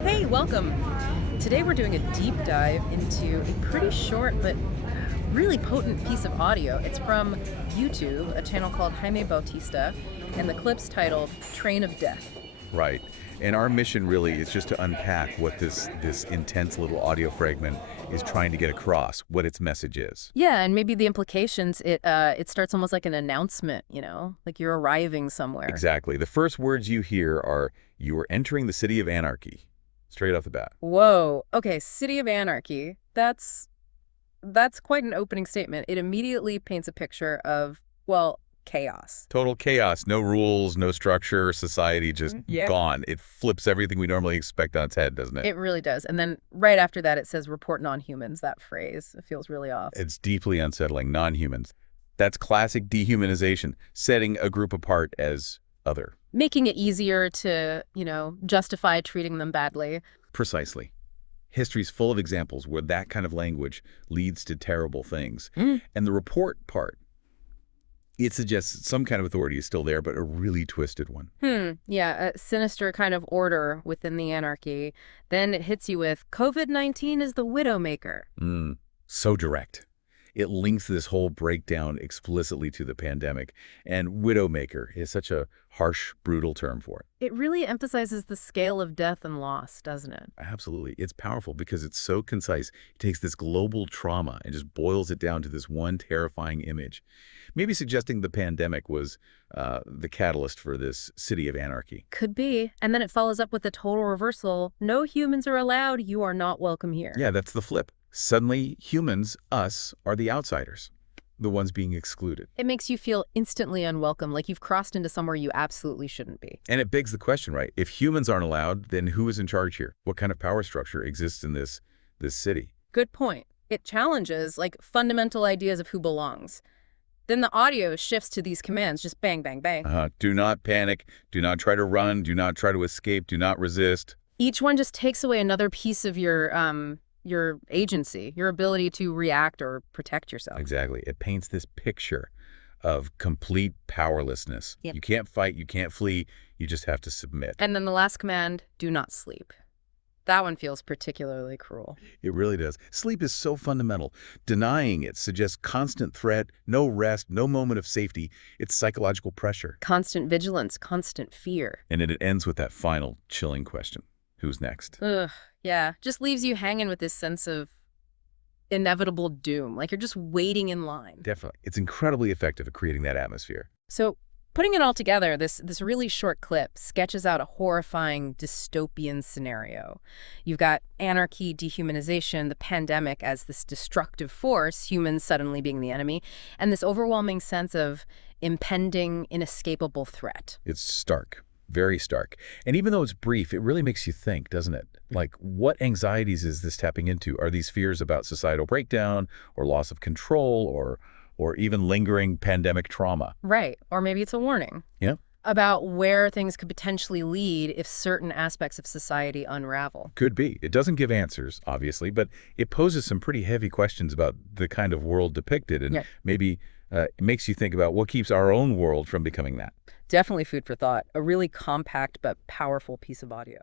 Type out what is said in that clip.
Hey, welcome. Today we're doing a deep dive into a pretty short but really potent piece of audio. It's from YouTube, a channel called Jaime Bautista, and the clip's titled Train of Death. Right. And our mission really is just to unpack what this intense little audio fragment is trying to get across, what its message is. Yeah, and maybe the implications, it starts almost like an announcement, like you're arriving somewhere. Exactly. The first words you hear are, "You are entering the city of anarchy." Straight off the bat. Whoa. Okay, City of Anarchy. That's quite an opening statement. It immediately paints a picture of, well, chaos. Total chaos, no rules, no structure, society just Yeah. gone. It flips everything we normally expect on its head, doesn't it? It really does. And then right after that, it says report non-humans. That phrase, it feels really off. It's deeply unsettling, non-humans. That's classic dehumanization, setting a group apart as other. Making it easier to, justify treating them badly. Precisely. History's full of examples where that kind of language leads to terrible things. Mm. And the report part, it suggests some kind of authority is still there, but a really twisted one. Yeah, a sinister kind of order within the anarchy. Then it hits you with COVID-19 is the widowmaker. So direct. It links this whole breakdown explicitly to the pandemic, and widowmaker is such a harsh, brutal term for it. It really emphasizes the scale of death and loss, doesn't it? Absolutely. It's powerful because it's so concise. It takes this global trauma and just boils it down to this one terrifying image. Maybe suggesting the pandemic was the catalyst for this city of anarchy. Could be. And then it follows up with the total reversal. No humans are allowed. You are not welcome here. Yeah, that's the flip. Suddenly, humans, us, are the outsiders, the ones being excluded. It makes you feel instantly unwelcome, like you've crossed into somewhere you absolutely shouldn't be. And it begs the question, right? If humans aren't allowed, then who is in charge here? What kind of power structure exists in this city? Good point. It challenges, like, fundamental ideas of who belongs. Then the audio shifts to these commands, just bang, bang, bang. Do not panic. Do not try to run. Do not try to escape. Do not resist. Each one just takes away another piece of your agency, your ability to react or protect yourself. Exactly. It paints this picture of complete powerlessness. Yep. You can't fight. You can't flee. You just have to submit. And then the last command, do not sleep. That one feels particularly cruel. It really does. Sleep is so fundamental. Denying it suggests constant threat, no rest, no moment of safety. It's psychological pressure. Constant vigilance, constant fear. And then it ends with that final chilling question. Who's next? Ugh, yeah. Just leaves you hanging with this sense of inevitable doom, like you're just waiting in line. Definitely. It's incredibly effective at creating that atmosphere. So putting it all together, this really short clip sketches out a horrifying dystopian scenario. You've got anarchy, dehumanization, the pandemic as this destructive force, humans suddenly being the enemy, and this overwhelming sense of impending, inescapable threat. It's stark. Very stark. And even though it's brief, it really makes you think, doesn't it? Like, what anxieties is this tapping into? Are these fears about societal breakdown or loss of control or even lingering pandemic trauma? Right. Or maybe it's a warning. Yeah. About where things could potentially lead if certain aspects of society unravel. Could be. It doesn't give answers, obviously, but it poses some pretty heavy questions about the kind of world depicted, and Yeah. maybe it makes you think about what keeps our own world from becoming that. Definitely food for thought. A really compact but powerful piece of audio.